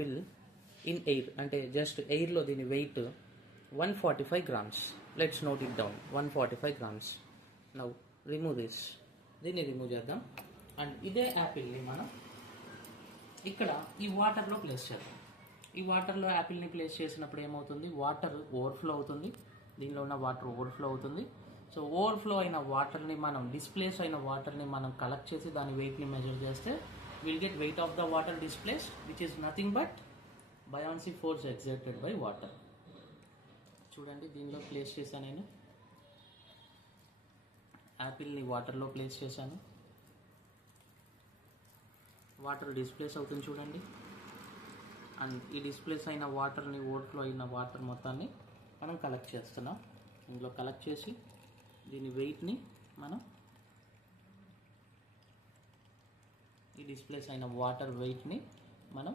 pill in air, అంటే just ఎయిర్లో దీని weight 145 grams. Let's note it down, 145 grams. Now remove this, దీన్ని remove చేద్దాం. అండ్ ఇదే యాపిల్ని మనం ఇక్కడ ఈ వాటర్లో ప్లేస్ చేద్దాం. ఈ వాటర్లో యాపిల్ని ప్లేస్ చేసినప్పుడు ఏమవుతుంది, వాటర్ ఓవర్ఫ్లో అవుతుంది, దీనిలో ఉన్న వాటర్ ఓవర్ఫ్లో అవుతుంది. సో ఓవర్ఫ్లో అయిన వాటర్ని మనం, డిస్ప్లేస్ అయిన వాటర్ని మనం కలెక్ట్ చేసి దాని వెయిట్ని మెజర్ చేస్తే will get weight of the water displaced, which is nothing but buoyancy force exerted by water. చూడండి, దీనిలో ప్లేస్ చేశాను నేను యాపిల్ని, వాటర్లో ప్లేస్ చేశాను, వాటర్ డిస్ప్లేస్ అవుతుంది చూడండి. అండ్ ఈ డిస్ప్లేస్ అయిన వాటర్ని, ఓవర్ఫ్లో అయిన వాటర్ మొత్తాన్ని మనం కలెక్ట్ చేస్తున్నాం. ఇందులో కలెక్ట్ చేసి దీని వెయిట్ని మనం, ఈ డిస్ప్లేస్ అయిన వాటర్ వెయిట్ని మనం